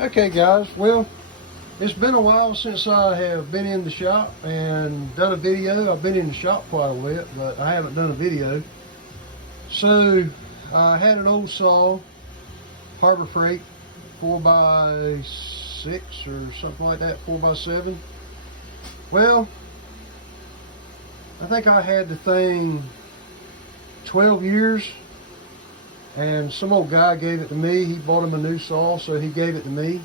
Okay guys, well, it's been a while since I have been in the shop and done a video. I've been in the shop quite a bit, but I haven't done a video. So I had an old saw, Harbor Freight, 4x6 or something like that, 4x7. Well, I think I had the thing 12 years. And some old guy gave it to me. He bought him a new saw, so he gave it to me.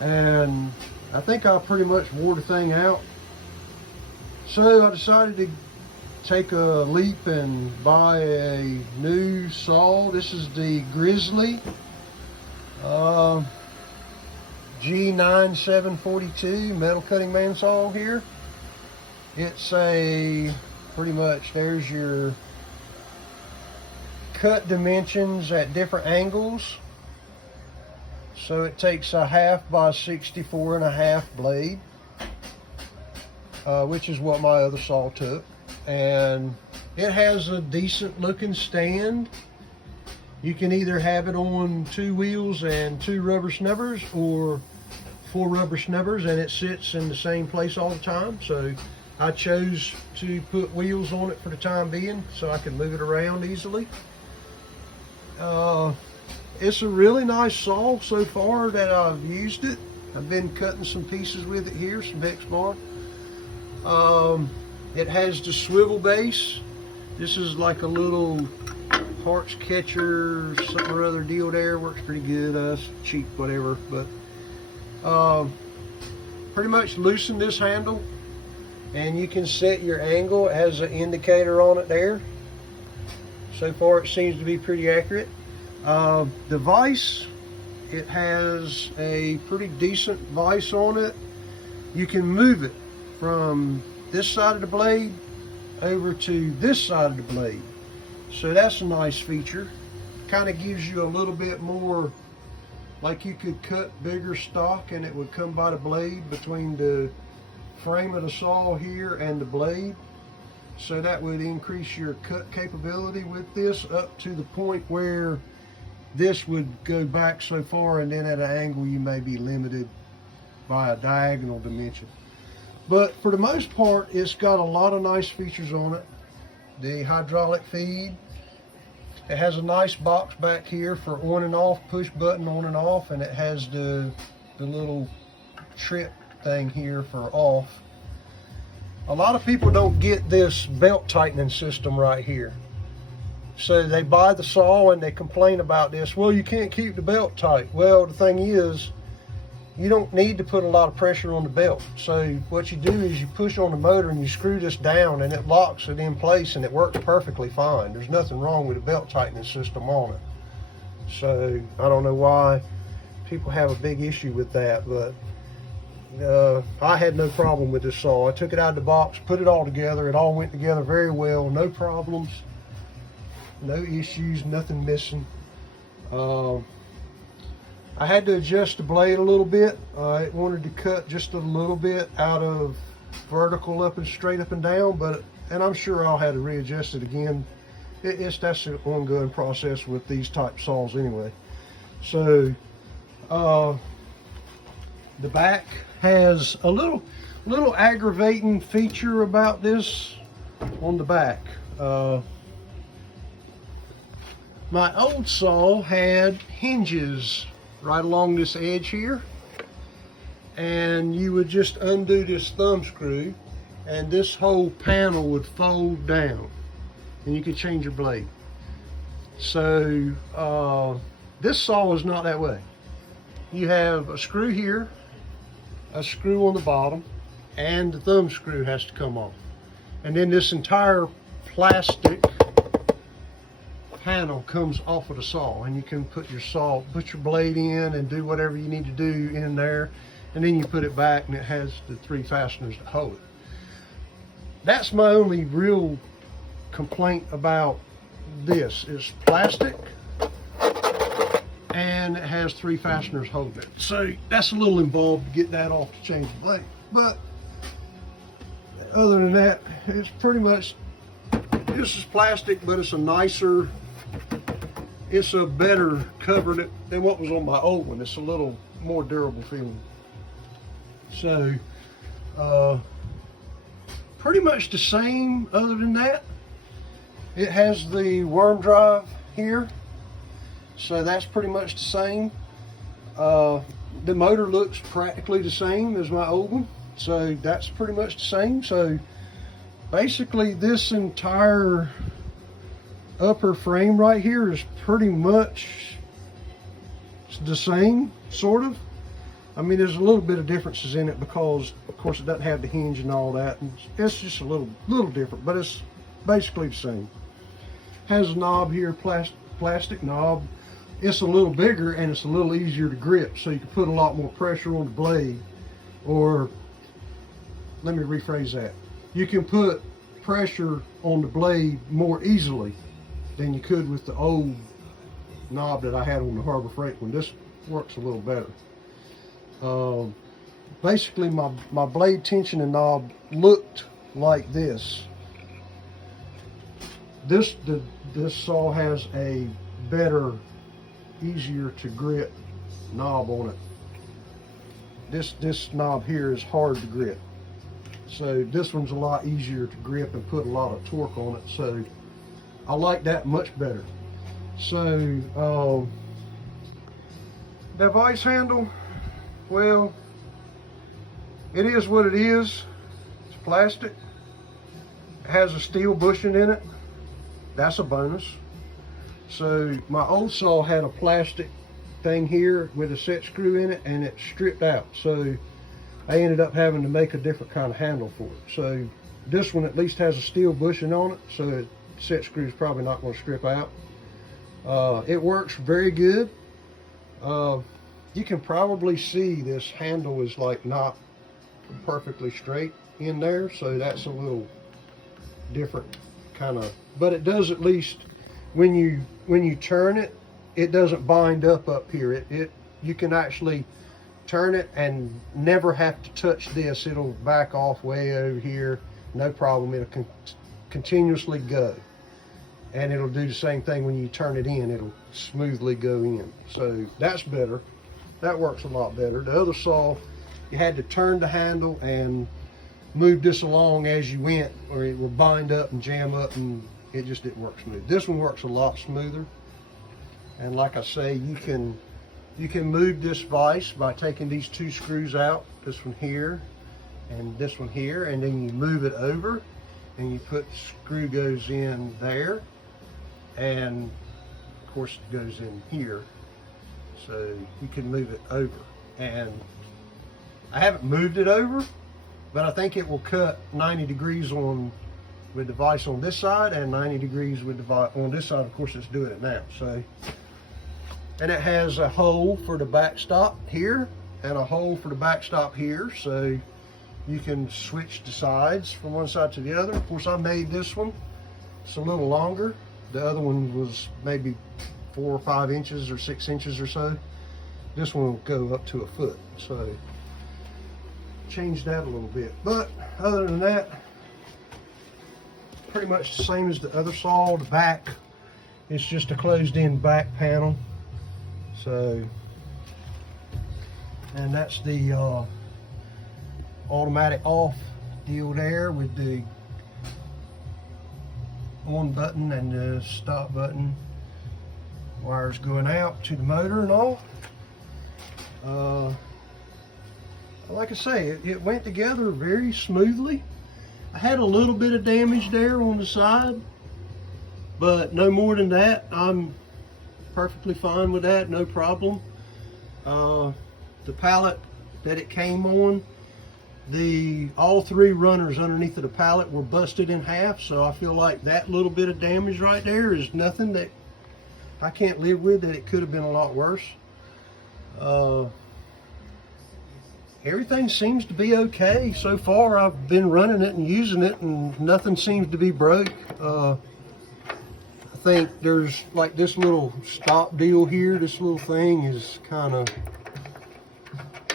And I think I pretty much wore the thing out. So I decided to take a leap and buy a new saw. This is the Grizzly G9742 metal cutting bandsaw here. It's a pretty much, there's your cut dimensions at different angles. So it takes a 1/2 x 64.5 blade, which is what my other saw took, and it has a decent looking stand. You can either have it on 2 wheels and 2 rubber snubbers, or 4 rubber snubbers, and it sits in the same place all the time. So I chose to put wheels on it for the time being so I can move it around easily. It's a really nice saw so far that I've used it. I've been cutting some pieces with it here, some hex bar. It has the swivel base. This is like a little parts catcher, something or other deal there. Works pretty good, cheap, whatever. But pretty much loosen this handle and you can set your angle. It has an indicator on it there. So far it seems to be pretty accurate. The vise, it has a pretty decent vise on it. You can move it from this side of the blade over to this side of the blade. So that's a nice feature. Kind of gives you a little bit more, like you could cut bigger stock and it would come by the blade between the frame of the saw here and the blade. So that would increase your cut capability with this up to the point where this would go back so far, and then at an angle you may be limited by a diagonal dimension. But for the most part, it's got a lot of nice features on it. The hydraulic feed. It has a nice box back here for on and off, push button on and off, and it has the little trip thing here for off. A lot of people don't get this belt tightening system right here. So they buy the saw and they complain about this. Well, you can't keep the belt tight. Well, the thing is, you don't need to put a lot of pressure on the belt. So what you do is you push on the motor and you screw this down and it locks it in place and it works perfectly fine. There's nothing wrong with the belt tightening system on it. So I don't know why people have a big issue with that, but I had no problem with this saw. I took it out of the box, put it all together. It all went together very well. No problems, no issues, nothing missing. I had to adjust the blade a little bit. It wanted to cut just a little bit out of vertical up and straight up and down, and I'm sure I'll have to readjust it again. That's an ongoing process with these type saws anyway. So the back has a little aggravating feature about this on the back. My old saw had hinges right along this edge here, and you would just undo this thumb screw and this whole panel would fold down and you could change your blade. So this saw is not that way. You have a screw here, a screw on the bottom, and the thumb screw has to come off. And then this entire plastic panel comes off of the saw, and you can put your blade in and do whatever you need to do in there, and then you put it back and it has the 3 fasteners that hold it. That's my only real complaint about this. It's plastic and it has 3 fasteners holding it. So that's a little involved to get that off to change the blade. But other than that, it's pretty much, this is plastic, but it's a better cover than what was on my old one. It's a little more durable feeling. So pretty much the same other than that. It has the worm drive here, so that's pretty much the same. The motor looks practically the same as my old one, so that's pretty much the same. So basically this entire upper frame right here is pretty much the same, sort of. I mean, there's a little bit of differences in it because of course it doesn't have the hinge and all that, and it's just a little different, but it's basically the same. Has a knob here, plastic knob. It's a little bigger and it's a little easier to grip, so you can put a lot more pressure on the blade. Or let me rephrase that, you can put pressure on the blade more easily than you could with the old knob that I had on the Harbor Freight one. This works a little better. Basically my blade tensioning knob looked like this. This saw has a better, easier to grip knob on it. This knob here is hard to grip, so this one's a lot easier to grip and put a lot of torque on it, so I like that much better. So the vice handle, well, it is what it is. It's plastic. It has a steel bushing in it. That's a bonus. So my old saw had a plastic thing here with a set screw in it, and it stripped out. So I ended up having to make a different kind of handle for it. So this one at least has a steel bushing on it, so the set screw is probably not going to strip out. It works very good. You can probably see this handle is like not perfectly straight in there, so that's a little different kind of, but it does at least, when you turn it, it doesn't bind up here. You can actually turn it and never have to touch this. It'll back off way over here, no problem. It'll continuously go, and it'll do the same thing when you turn it in. It'll smoothly go in, so that's better. That works a lot better. The other saw, you had to turn the handle and move this along as you went, or it would bind up and jam up, and it just didn't work smooth. This one works a lot smoother, and like I say, you can move this vise by taking these two screws out, this one here and this one here, and then you move it over and you put the screw goes in there, and of course it goes in here, so you can move it over. And I haven't moved it over, but I think it will cut 90 degrees with the vise on this side, and 90 degrees with the vise on this side. Of course, it's doing it now. So, and it has a hole for the backstop here and a hole for the backstop here, so you can switch the sides from one side to the other. Of course, I made this one. It's a little longer. The other one was maybe 4 or 5 inches or 6 inches or so. This one will go up to a foot. So change that a little bit, but other than that, pretty much the same as the other saw. The back, it's just a closed-in back panel. So, and that's the automatic off deal there with the on button and the stop button, wires going out to the motor and all. Like I say, it went together very smoothly. I had a little bit of damage there on the side, but no more than that. I'm perfectly fine with that, no problem. The pallet that it came on, all 3 runners underneath of the pallet were busted in half, so I feel like that little bit of damage right there is nothing that I can't live with, that it could have been a lot worse. Everything seems to be okay so far. I've been running it and using it, and nothing seems to be broke. I think there's like this little stop deal here. This little thing is kind of,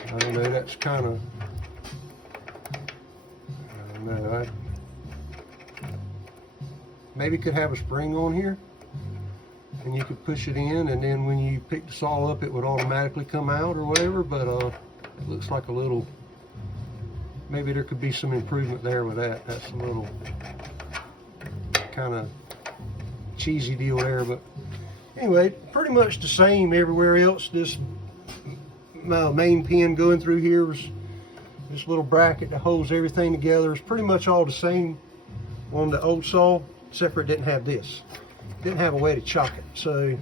I don't know, that's kind of, I don't know, maybe could have a spring on here. and you could push it in, and then when you pick the saw up, it would automatically come out or whatever. But it looks like a little, maybe there could be some improvement there with that. That's a little kind of cheesy deal there, but anyway, pretty much the same everywhere else. This main pin going through here was this little bracket that holds everything together. It's pretty much all the same on the old saw, except for it didn't have this. It didn't have a way to chock it. So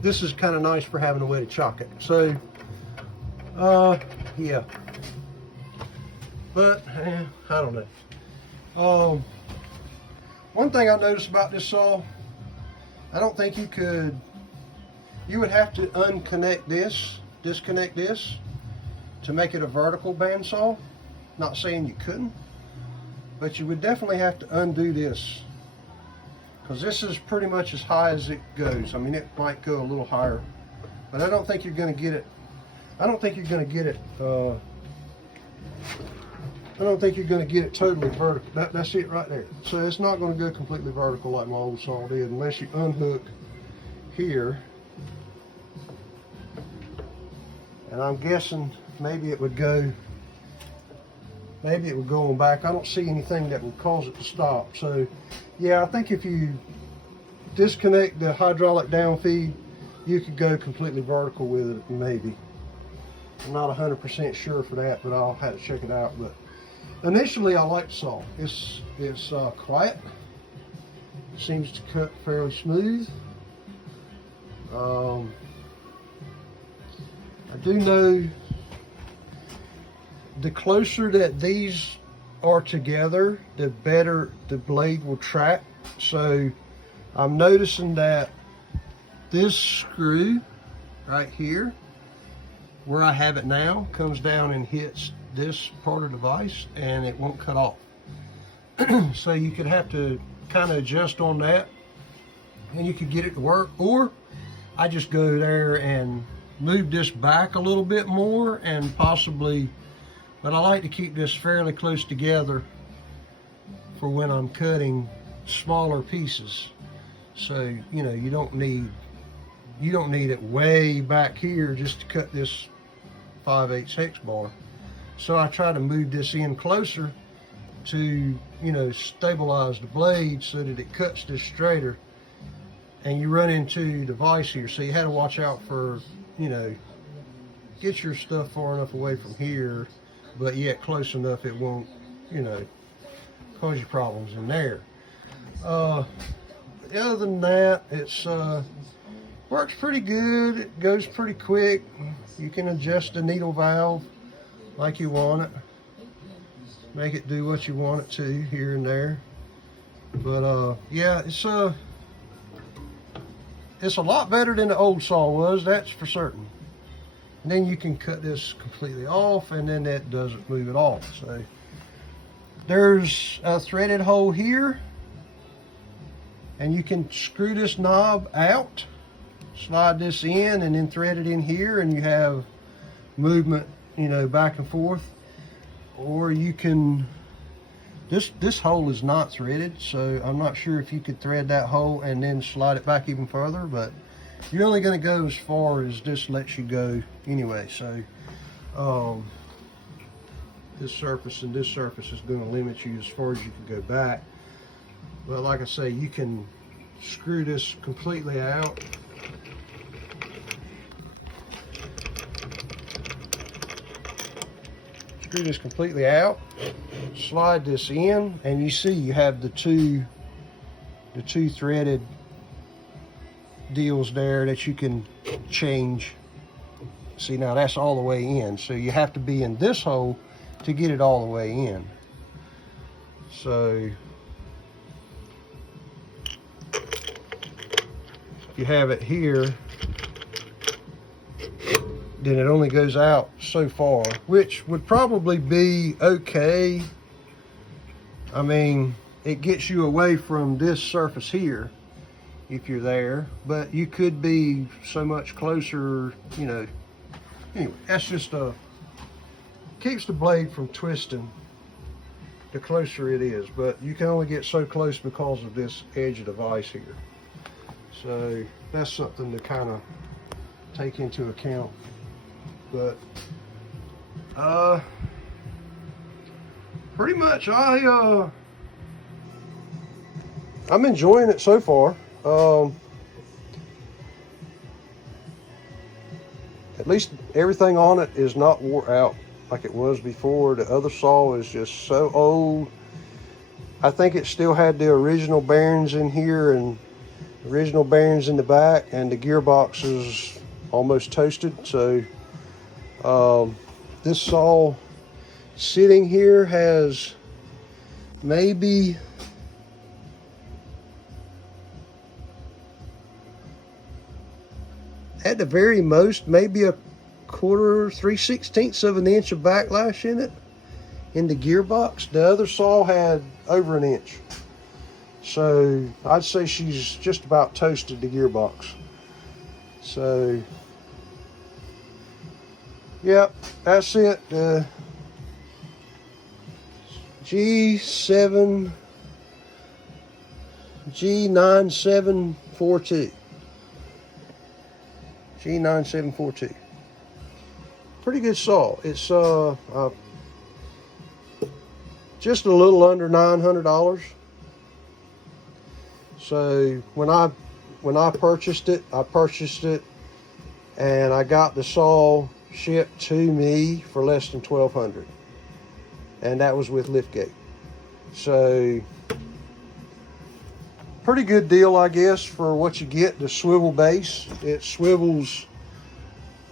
this is kind of nice for having a way to chock it. So yeah, but I don't know. One thing I noticed about this saw, I don't think you would have to disconnect this to make it a vertical bandsaw. Not saying you couldn't, but you would definitely have to undo this, because this is pretty much as high as it goes. I mean, it might go a little higher, but I don't think you're going to get it. I don't think you're going to get it totally vertical. That's it right there. So it's not going to go completely vertical like my old saw did, unless you unhook here. And I'm guessing maybe it would go on back. I don't see anything that would cause it to stop. So yeah, I think if you disconnect the hydraulic down feed, you could go completely vertical with it, maybe. I'm not 100% sure for that, but I'll have to check it out. But initially, I like the saw. It's quiet. It seems to cut fairly smooth. I do know the closer that these are together, the better the blade will track. So I'm noticing that this screw right here, where I have it now, comes down and hits this part of the vise, and it won't cut off. So you could have to kind of adjust on that, and you could get it to work. Or I just go there and move this back a little bit more, and possibly, but I like to keep this fairly close together for when I'm cutting smaller pieces. So you know, you don't need it way back here just to cut this 5/8 hex bar. So I try to move this in closer to, you know, stabilize the blade so that it cuts this straighter. And you run into the vise here, so you had to watch out for, you know, get your stuff far enough away from here, but yet close enough it won't, you know, cause you problems in there. Other than that, it's works pretty good. It goes pretty quick. You can adjust the needle valve like you want it, make it do what you want it to here and there. But yeah, it's a lot better than the old saw was, that's for certain. And then you can cut this completely off, and then that doesn't move at all. So there's a threaded hole here, and you can screw this knob out, slide this in, and then thread it in here, and you have movement, you know, back and forth. Or you can, this hole is not threaded, so I'm not sure if you could thread that hole and then slide it back even further, but you're only going to go as far as this lets you go anyway. So this surface and this surface is going to limit you as far as you can go back. But like I say, you can screw this completely out. Screw this completely out, slide this in, and you see you have the two threaded deals there that you can change. See, now that's all the way in, so you have to be in this hole to get it all the way in. So if you have it here, then it only goes out so far, which would probably be okay. I mean, it gets you away from this surface here if you're there, but you could be so much closer, you know. Anyway, that's just keeps the blade from twisting the closer it is, but you can only get so close because of this edge of the vise here. So that's something to kind of take into account. But pretty much I'm enjoying it so far. At least everything on it is not wore out like it was before. The other saw is just so old. I think it still had the original bearings in here and original bearings in the back, and the gearbox is almost toasted. So this saw sitting here has maybe at the very most maybe a quarter, 3/16 of an inch of backlash in it, in the gearbox. The other saw had over an inch. So I'd say she's just about toasted the gearbox. So yep, that's it. G9742. G9742. Pretty good saw. It's just a little under $900. So when I purchased it, and I got the saw shipped to me for less than $1,200, and that was with liftgate. So pretty good deal, I guess, for what you get. The swivel base, it swivels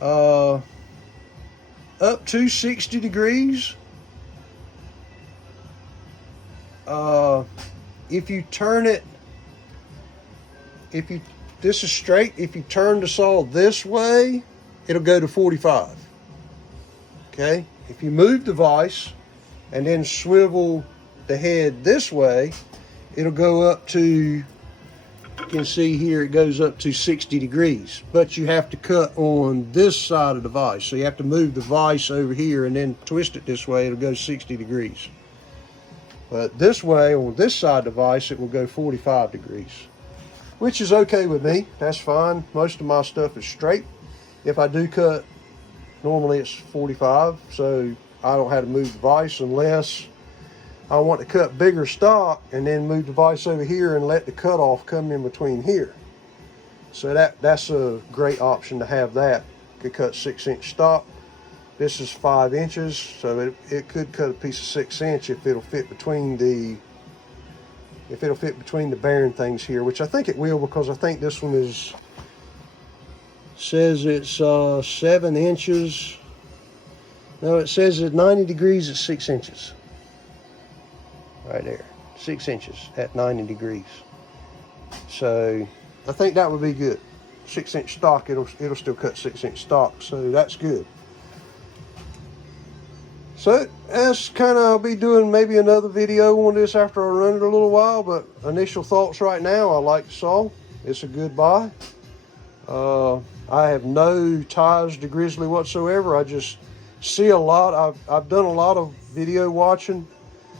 up to 60 degrees. If you turn it, this is straight, if you turn the saw this way, it'll go to 45. Okay? If you move the vise and then swivel the head this way, it'll go up to, you can see here, it goes up to 60 degrees. But you have to cut on this side of the vise. So you have to move the vise over here and then twist it this way, it'll go 60 degrees. But this way, on this side of the vise, it will go 45 degrees. Which is okay with me, that's fine. Most of my stuff is straight. If I do cut, normally it's 45, so I don't have to move the vise unless I want to cut bigger stock and then move the vise over here and let the cutoff come in between here. So that's a great option to have that. Could cut 6-inch stock. This is 5 inches, so it could cut a piece of 6-inch if it'll fit between the bearing things here, which I think it will, because I think this one says it's 7 inches. No, it says at 90 degrees it's 6 inches. Right there, 6 inches at 90 degrees. So I think that would be good. 6-inch stock, it'll still cut 6-inch stock, so that's good. So that's kind of, I'll be doing maybe another video on this after I run it a little while, but initial thoughts right now, I like the saw. It's a good buy. I have no ties to Grizzly whatsoever. I just see a lot. I've done a lot of video watching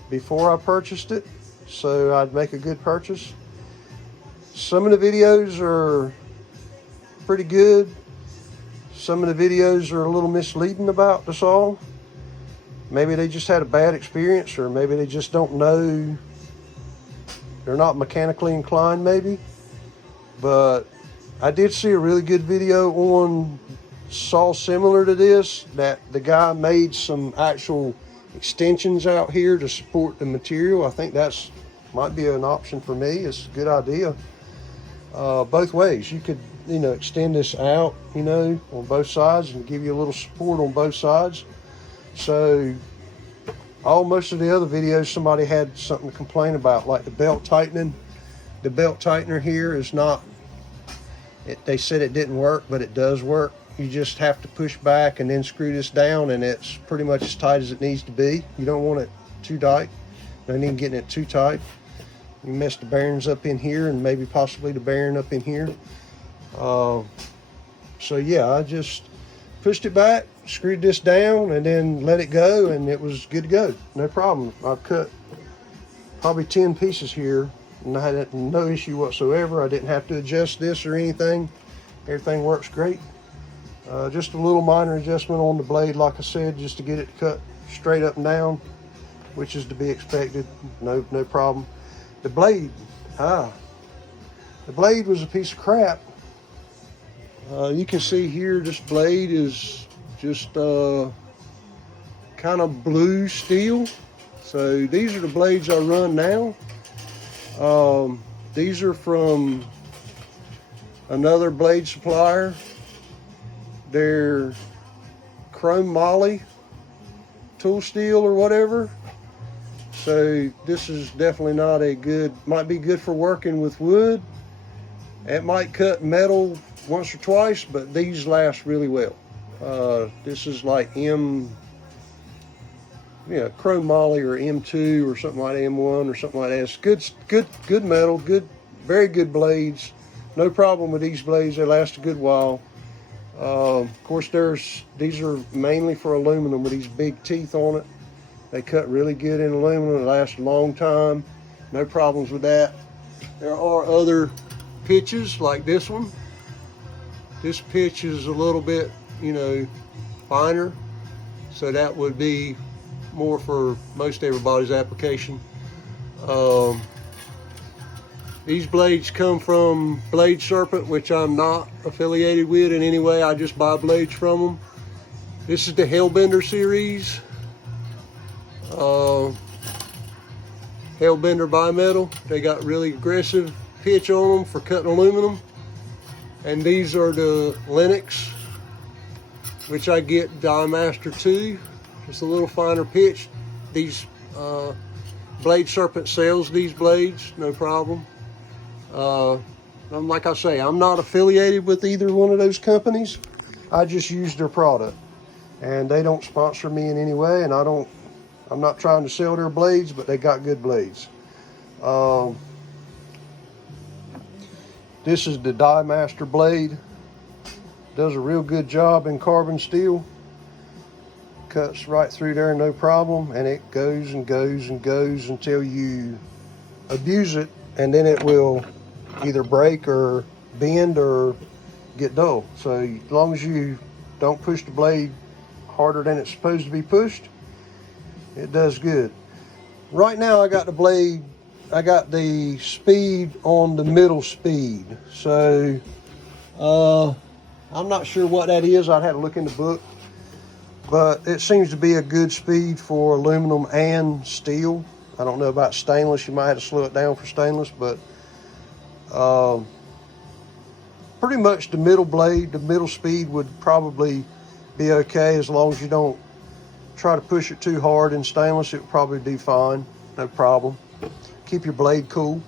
before I purchased it, so I'd make a good purchase. Some of the videos are pretty good. Some of the videos are a little misleading about the saw. Maybe they just had a bad experience, or maybe they just don't know. They're not mechanically inclined, maybe. But I did see a really good video on saw similar to this, that the guy made some actual extensions out here to support the material. I think that's might be an option for me. It's a good idea. Both ways. You could, extend this out, on both sides and give you a little support on both sides. So most of the other videos, somebody had something to complain about, like the belt tightening. The belt tightener here is not, they said it didn't work, but it does work. You just have to push back and then screw this down, and it's pretty much as tight as it needs to be. You don't want it too tight. Don't even getting it too tight. You mess the bearings up in here, and maybe possibly the bearing up in here. So yeah, I just pushed it back, screwed this down, and then let it go, and it was good to go. No problem. I've cut probably 10 pieces here and I had no issue whatsoever. I didn't have to adjust this or anything. Everything works great. Just a little minor adjustment on the blade, like I said, just to get it cut straight up and down, which is to be expected. No problem. The blade, the blade was a piece of crap. You can see here, this blade is just kind of blue steel. So these are the blades I run now. These are from another blade supplier. They're chrome moly tool steel or whatever. So this is definitely not a good, might be good for working with wood. It might cut metal once or twice, but these last really well. This is like chrome moly or M2 or something like M1 or something like that. It's good metal, very good blades. No problem with these blades. They last a good while. Of course, these are mainly for aluminum with these big teeth on it. They cut really good in aluminum. They last a long time. No problems with that. There are other pitches like this one. This pitch is a little bit, finer. So that would be more for most everybody's application. These blades come from Blade Serpent, which I'm not affiliated with in any way. I just buy blades from them. This is the Hellbender series. Hellbender bimetal. They got really aggressive pitch on them for cutting aluminum. And these are the Lennox, which I get Diamaster 2. Just a little finer pitch. These Blade Serpent sells these blades, no problem. Like I say, I'm not affiliated with either one of those companies. I just use their product, and they don't sponsor me in any way, and I'm not trying to sell their blades, but they got good blades. This is the Diamaster blade. Does a real good job in carbon steel. Cuts right through there, no problem, and it goes and goes and goes until you abuse it, and then it will either break or bend or get dull. So as long as you don't push the blade harder than it's supposed to be pushed, it does good. Right now I got the blade, I got the speed on the middle speed. So I'm not sure what that is. I'd have to look in the book, but it seems to be a good speed for aluminum and steel. I don't know about stainless. You might have to slow it down for stainless, but pretty much the middle blade, the middle speed would probably be okay as long as you don't try to push it too hard. In stainless, it would probably do fine, no problem. Keep your blade cool.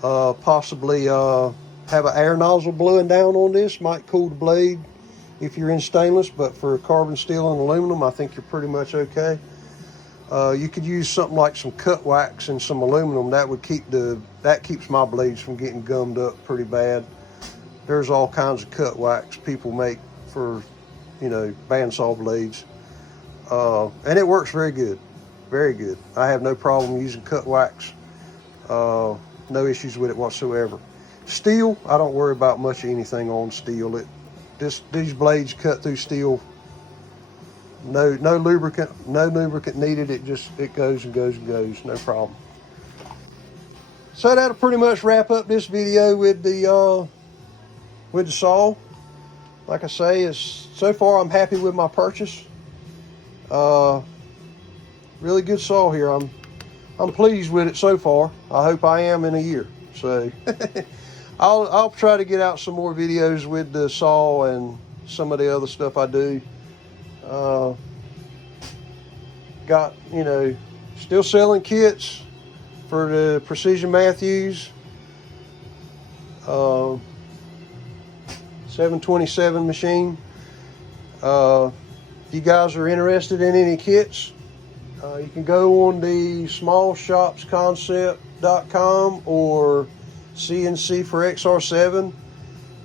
Possibly have an air nozzle blowing down on this, might cool the blade if you're in stainless, but for carbon steel and aluminum, I think you're pretty much okay. You could use something like some cut wax and some aluminum. That keeps my blades from getting gummed up pretty bad. There's all kinds of cut wax people make for, bandsaw blades, and it works very good, very good. I have no problem using cut wax. No issues with it whatsoever. Steel, I don't worry about much of anything on steel. These blades cut through steel. No lubricant needed. It goes and goes and goes, no problem. So that'll pretty much wrap up this video with the saw. Like I say, so far I'm happy with my purchase. Really good saw here. I'm pleased with it so far. I hope I am in a year. So I'll try to get out some more videos with the saw and some of the other stuff I do. Got, still selling kits for the Precision Matthews 727 machine. If you guys are interested in any kits, you can go on the smallshopsconcept.com or CNC for XR7,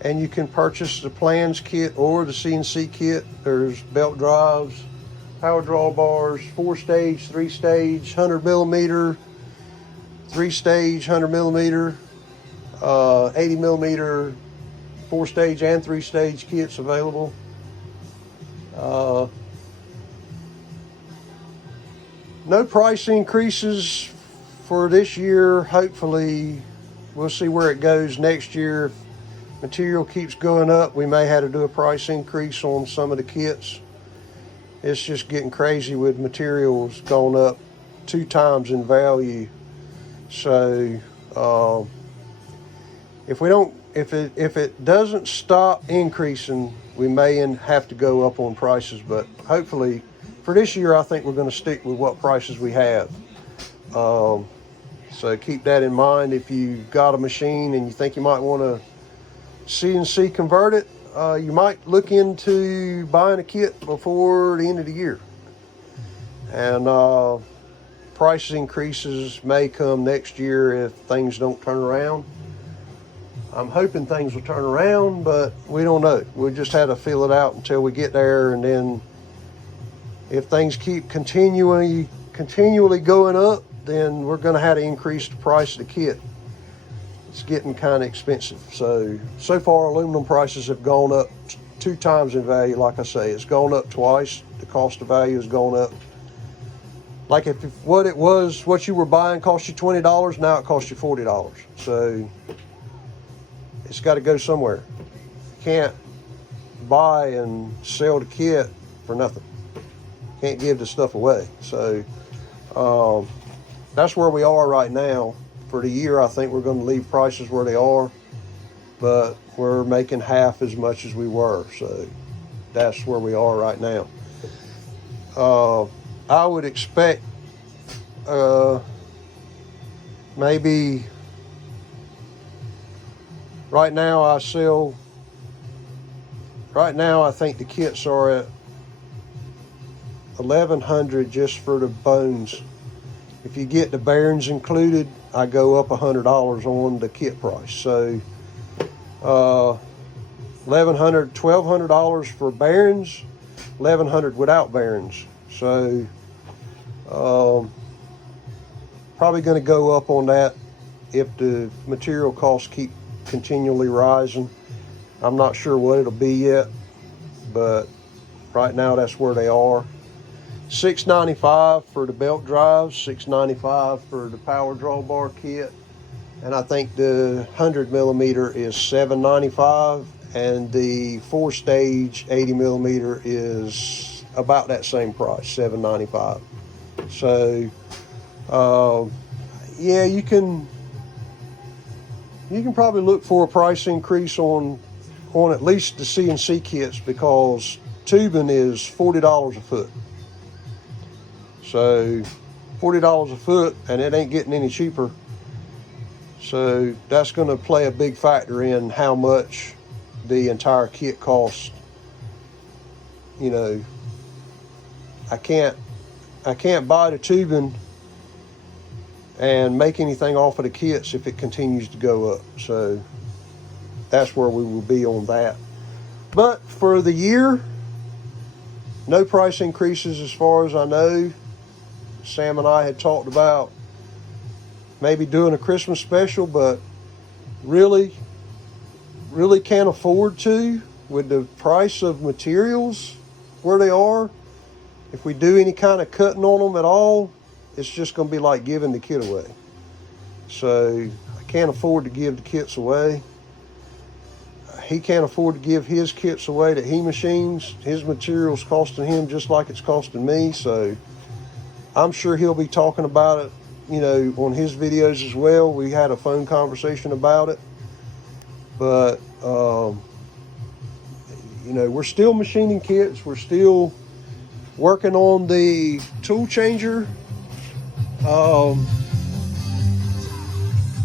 and you can purchase the plans kit or the CNC kit. There's belt drives, power drawbars, 4-stage, 3-stage, 100mm, 3-stage 100mm, 80mm 4-stage and 3-stage kits available. No price increases for this year. Hopefully, we'll see where it goes next year. If material keeps going up, we may have to do a price increase on some of the kits. It's just getting crazy with materials going up 2 times in value. So if it doesn't stop increasing, we may have to go up on prices. But hopefully, for this year, I think we're going to stick with what prices we have. So keep that in mind. If you've got a machine and you think you might want to CNC convert it, you might look into buying a kit before the end of the year. And price increases may come next year if things don't turn around. I'm hoping things will turn around, but we don't know. We'll just have to feel it out until we get there, and then if things keep continually going up, then we're going to have to increase the price of the kit. It's getting kind of expensive. So far, aluminum prices have gone up 2 times in value. Like I say, it's gone up twice. The cost of value has gone up. Like if what you were buying cost you $20, now it costs you $40. So it's got to go somewhere. You can't buy and sell the kit for nothing. Can't give the stuff away. So that's where we are right now. For the year, I think we're going to leave prices where they are, but we're making half as much as we were. So that's where we are right now. I would expect maybe right now I think the kits are at $1,100 just for the bones. If you get the bearings included, I go up $100 on the kit price. So $1,200 for bearings, $1,100 without bearings. So probably going to go up on that if the material costs keep continually rising. I'm not sure what it'll be yet, but right now that's where they are. $695 for the belt drives, $695 for the power drawbar kit, and I think the 100mm is $795, and the 4-stage 80mm is about that same price, $795. So yeah, you can probably look for a price increase on at least the CNC kits, because tubing is $40 a foot. So $40 a foot, and it ain't getting any cheaper. So that's going to play a big factor in how much the entire kit costs. You know, I can't buy the tubing and make anything off of the kits if it continues to go up. So that's where we will be on that. But for the year, no price increases as far as I know. Sam and I had talked about maybe doing a Christmas special, but really can't afford to with the price of materials where they are. If we do any kind of cutting on them at all, it's just going to be like giving the kit away. So I can't afford to give the kits away. He can't afford to give his kits away that he machines. His material's costing him just like it's costing me. So I'm sure he'll be talking about it, you know, on his videos as well. We had a phone conversation about it. But, you know, we're still machining kits. We're still working on the tool changer.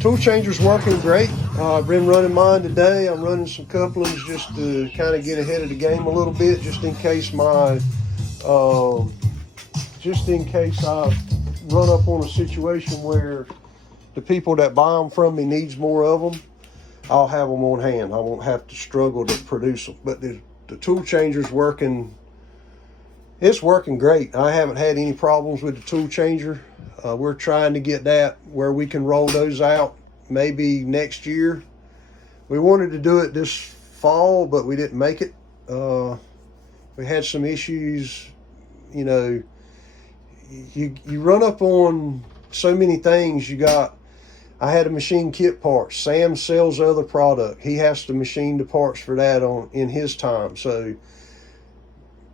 Tool changer's working great. I've been running mine today. I'm running some couplings just to kind of get ahead of the game a little bit, just in case I run up on a situation where the people that buy them from me needs more of them. I'll have them on hand. I won't have to struggle to produce them. But the tool changer's working It's working great. I haven't had any problems with the tool changer. We're trying to get that where we can roll those out maybe next year. We wanted to do it this fall, but we didn't make it. We had some issues. You know, you run up on so many things. I had to machine kit parts. Sam sells other product. He has to machine the parts for that in his time. So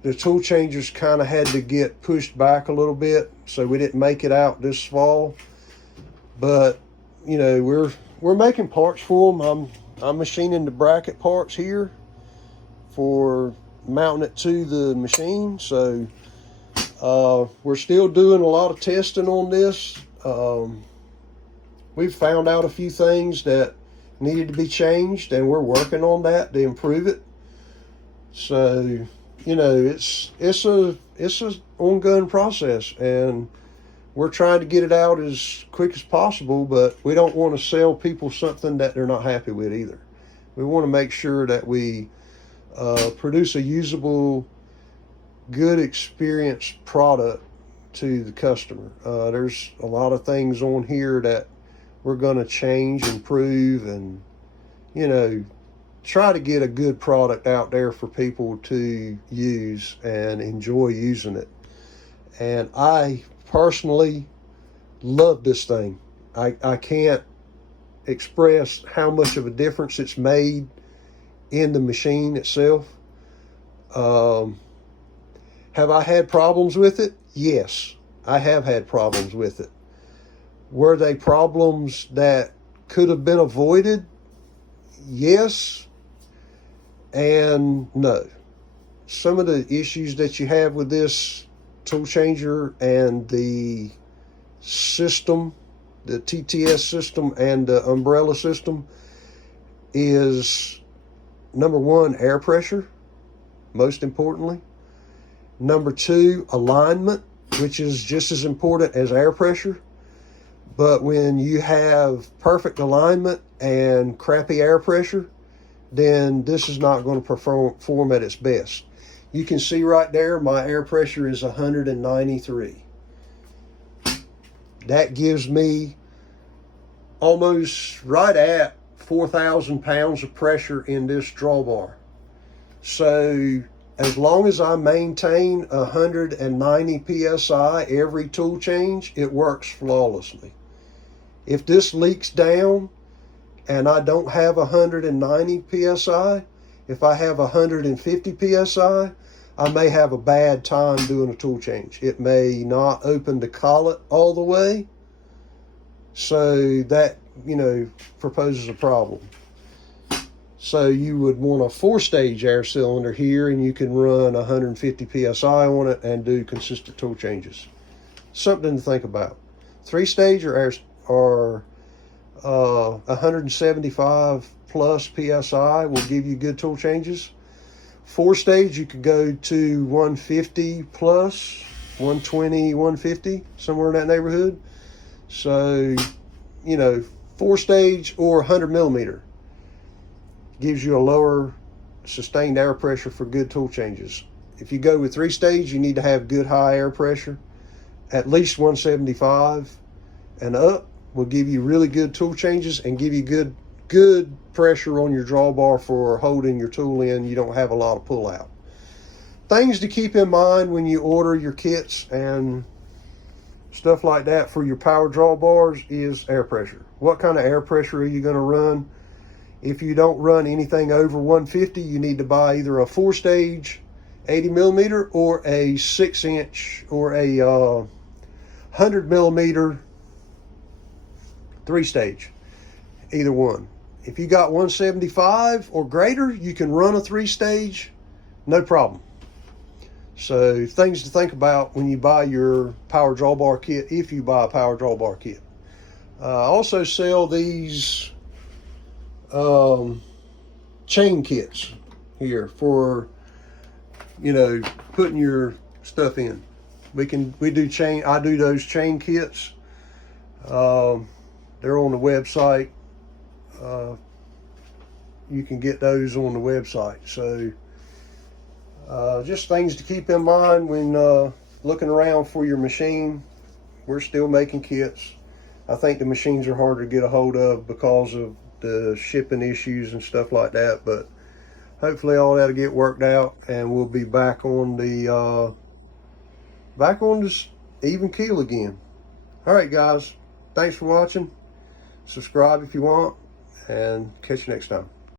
the tool changers kind of had to get pushed back a little bit, so we didn't make it out this fall. But you know, we're making parts for them. I'm machining the bracket parts here for mounting it to the machine. So we're still doing a lot of testing on this. We've found out a few things that needed to be changed, and we're working on that to improve it. So, you know, it's a ongoing process, and we're trying to get it out as quick as possible, but we don't want to sell people something that they're not happy with either. We want to make sure that we produce a usable, good experience product to the customer. There's a lot of things on here that we're going to change, improve, and, you know, try to get a good product out there for people to use and enjoy using it. And I personally love this thing. I can't express how much of a difference it's made in the machine itself. Have I had problems with it? Yes, I have had problems with it. Were they problems that could have been avoided? Yes and no. Some of the issues that you have with this tool changer and the system, the TTS system and the umbrella system, is number one, air pressure, most importantly. Number two, alignment, which is just as important as air pressure. But when you have perfect alignment and crappy air pressure, then this is not going to perform at its best. You can see right there, my air pressure is 193. That gives me almost right at 4,000 pounds of pressure in this drawbar. So as long as I maintain 190 PSI every tool change, it works flawlessly. If this leaks down and I don't have 190 PSI, if I have 150 PSI, I may have a bad time doing a tool change. It may not open the collet all the way. So that, you know, proposes a problem. So you would want a 4-stage air cylinder here, and you can run 150 PSI on it and do consistent tool changes. Something to think about. 3-stage or 175 plus PSI will give you good tool changes. 4-stage, you could go to 150 plus, 120, 150, somewhere in that neighborhood. So, you know, 4-stage or 100 millimeter gives you a lower sustained air pressure for good tool changes. If you go with 3-stage, you need to have good high air pressure. At least 175 and up will give you really good tool changes and give you good pressure on your drawbar for holding your tool in. You don't have a lot of pull out. Things to keep in mind when you order your kits and stuff like that for your power drawbars is air pressure. What kind of air pressure are you going to run? If you don't run anything over 150, you need to buy either a 4-stage 80 millimeter or a 6-inch or a 100 millimeter 3-stage, either one. If you got 175 or greater, you can run a 3-stage, no problem. So things to think about when you buy your power drawbar kit, if you buy a power drawbar kit. I also sell these chain kits here for, you know, putting your stuff in. I do those chain kits. They're on the website. You can get those on the website. So Just things to keep in mind when looking around for your machine. We're still making kits. I think the machines are harder to get a hold of because of the shipping issues and stuff like that, but hopefully all that'll get worked out and we'll be back on the this even keel again. All right, guys, thanks for watching. Subscribe if you want, and catch you next time.